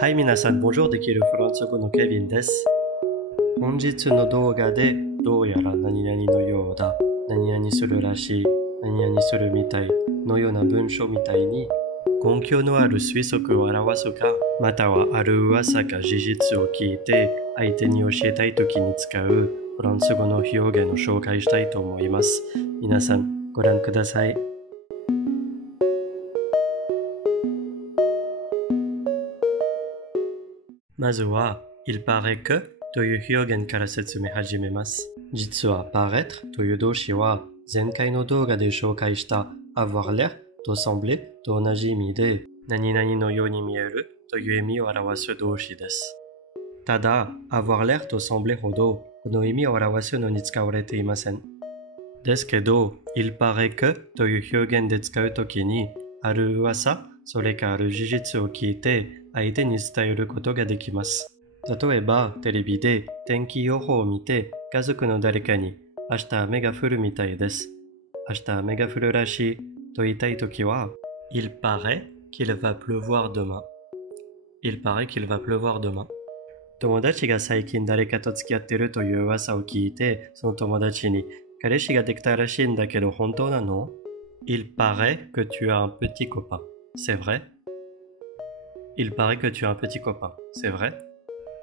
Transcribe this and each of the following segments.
はい、皆さん、bonjour できるフランス語のケビンです。本日の動画で、どうやら何々のようだ、何々するらしい、何々するみたいのような文章みたいに、根拠のある推測を表すか、またはある噂か事実を聞いて、相手に教えたいときに使うフランス語の表現を紹介したいと思います。皆さん、ご覧ください。まずは、il paraît que という表現から説明始めます。実は paraître という動詞は前回の動画で紹介した avoir l'air と sembler と同じ意味で何々のように見えるという意味を表す動詞です。ただ、avoir l'air と sembler ほどこの意味を表すのに使われていません。ですけど、il paraît que という表現で使うときにある噂、それかある事実を聞いて相手に伝えることができます。例えば、テレビで天気予報を見て家族の誰かに明日雨が降るみたいです。明日雨が降るらしいと言いたいときは、il paraît qu'il va pleuvoir demain. Il paraît qu'il va pleuvoir demain. 友達が最近誰かと付き合ってるという噂を聞いて、その友達に彼氏ができたらしいんだけど本当なの？ Il paraît que tu as un petit copain. C'est vrai? Il paraît que tu as un petit copain. C'est vrai?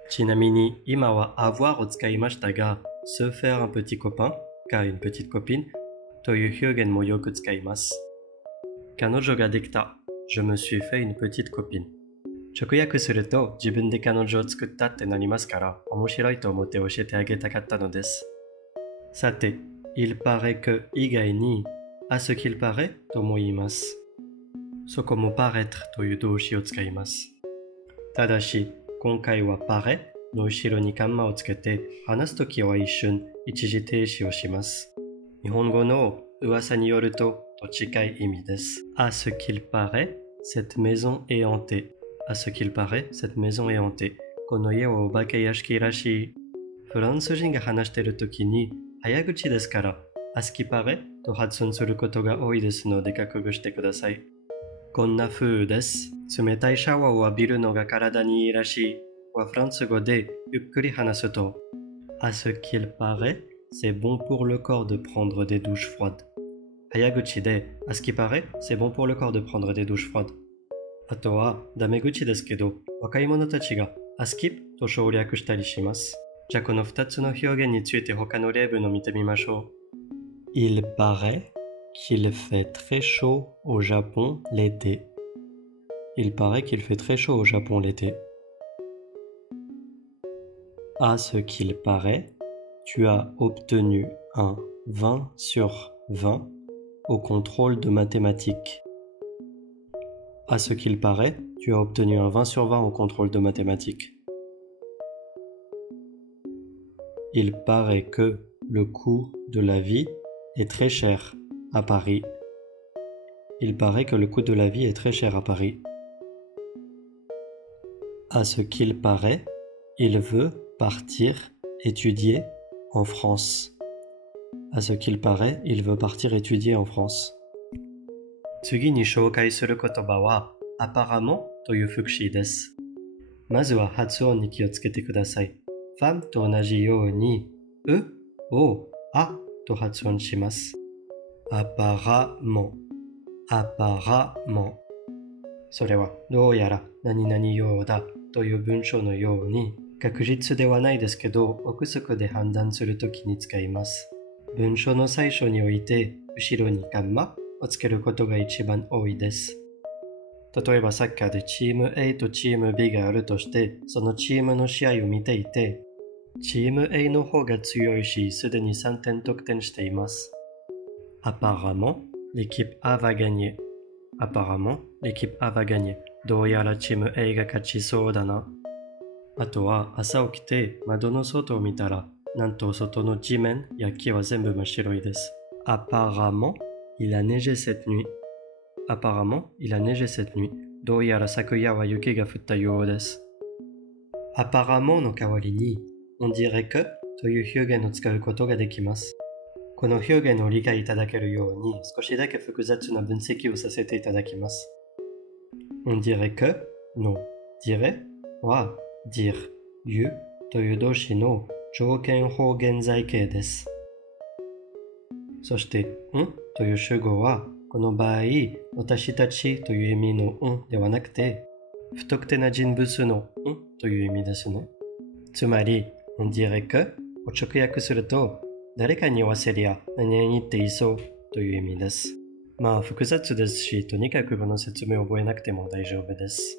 ちなみに今は avoir を使いましたが、se faire un petit copain か une petite copine という表現もよく使います。彼女ができた。Je me suis fait une petite copine. 直訳すると自分で彼女を作ったってなりますから面白いと思って教えてあげたかったのです。さて、il paraît que 以外にà ce qu'il paraît とも言います。そこも paraître という動詞を使います。ただし、今回は paraît の後ろにカンマをつけて話すときは一瞬一時停止をします。日本語の噂によると近い意味です。À ce qu'il paraît, cette maison est hantée. À ce qu'il paraît, cette maison est hantée. この家はお化け屋敷らしい。フランス人が話しているときに早口ですから、à ce qu'il paraît と発音することが多いですので覚悟してください。こんな風です。冷たいシャワーを浴びるのが体にいいらしい。はフランス語でゆっくり話すと、à ce qu'il paraît, c'est bon pour le corps de prendre des douches froides. 早口で、à ce qu'il paraît, c'est bon pour le corps de prendre des douches froides. あとは、ダメ口ですけど、若い者たちが、à ce qu'il と省略したりします。じゃあこの2つの表現について他の例文を見てみましょう。Il paraît qu'il fait très chaud au Japon l'été. Il paraît qu'il fait très chaud au Japon l'été. À ce qu'il paraît, tu as obtenu un 20 sur 20 au contrôle de mathématiques. À ce qu'il paraît, tu as obtenu un 20 sur 20 au contrôle de mathématiques. Il paraît que le coût de la vie est très cher à Paris. Il paraît que le coût de la vie est très cher à Paris. À ce qu'il paraît, il veut partir étudier en France. À ce qu'il paraît, il veut partir étudier en France. 次に紹介する言葉は apparemment という副詞です。まずは発音に気をつけてください。femme と同じようにをあと発音します。apparemment apparemment それはどうやら何々ようだという文章のように確実ではないですけど憶測で判断するときに使います。文章の最初において後ろにカンマをつけることが一番多いです。例えばサッカーでチーム A とチーム B があるとしてそのチームの試合を見ていてチーム A の方が強いしすでに3点得点しています。Apparemment, l'équipe A va gagner. Apparemment, l'équipe A va gagner. どうやらチーム A が勝ちそうだな。あとは朝起きて窓の外を見たらなんと外の地面や木は全部真っ白いです。Apparemment, il a neigé cette nuit. Apparemment, il a neigé cette nuit. どうやら昨夜は雪が降ったようです。Apparemment の代わりにon dirait que という表現を使うことができます。この表現を理解いただけるように少しだけ複雑な分析をさせていただきます。On dirait que の dirait は dire 言うという動詞の条件法現在形です。そしてんという主語はこの場合私たちという意味のんではなくて不特定な人物のんという意味ですね。つまり on dirait que を直訳すると誰かに言わせりゃ何々って言いそうという意味です。まあ複雑ですし、とにかくこの説明を覚えなくても大丈夫です。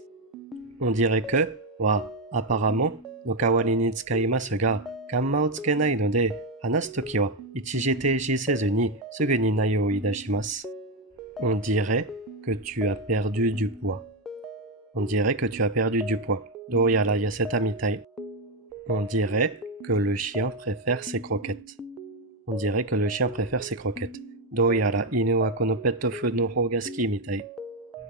on dirait que は apparemment の代わりに使いますが、ガンマをつけないので、話すときは一時停止せずにすぐに内容を言い出します。on dirait que tu as perdu du poids. On dirait que tu as perdu du poids. どうやら痩せたみたい。On dirait que le chien préfère ses croquettes. On dirait que le chien préfère ses croquettes. どうやら犬はこのペットフードの方が好きみたい。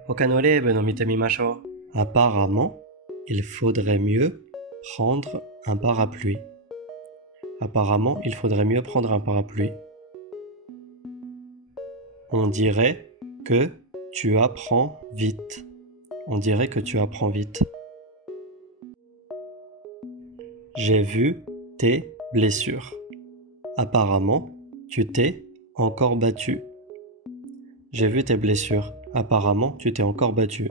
他の例文を見てみましょう。Apparemment, il faudrait mieux prendre un parapluie. Apparemment, il faudrait mieux prendre un parapluie. On dirait que tu apprends vite. On dirait que tu apprends vite. J'ai vu tes blessures. Apparemment, tu t'es encore battu. J'ai vu tes blessures. Apparemment, tu t'es encore battu.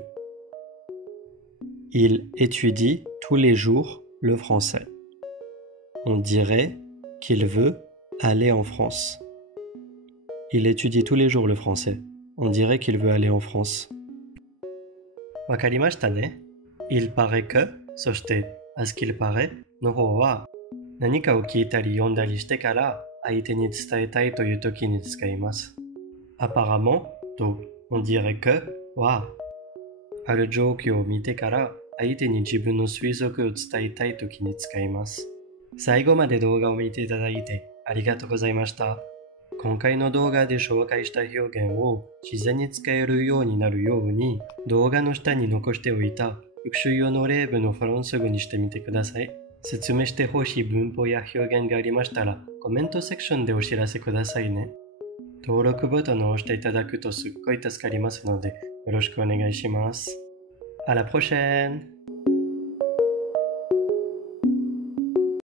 Il étudie tous les jours le français. On dirait qu'il veut aller en France. Il étudie tous les jours le français. On dirait qu'il veut aller en France. わかりましたね。Il paraît que そしてà ce qu'il paraît の方は何かを聞いたり読んだりしてから相手に伝えたいという時に使います。Apparemment と on dirait que はある状況を見てから相手に自分の推測を伝えたい時に使います。最後まで動画を見ていただいてありがとうございました。今回の動画で紹介した表現を自然に使えるようになるように動画の下に残しておいた復習用の例文をフランス語にしてみてください。説明してほしい文法や表現がありましたらコメントセクションでお知らせくださいね。登録ボタンを押していただくとすっごい助かりますのでよろしくお願いします。À la prochaine!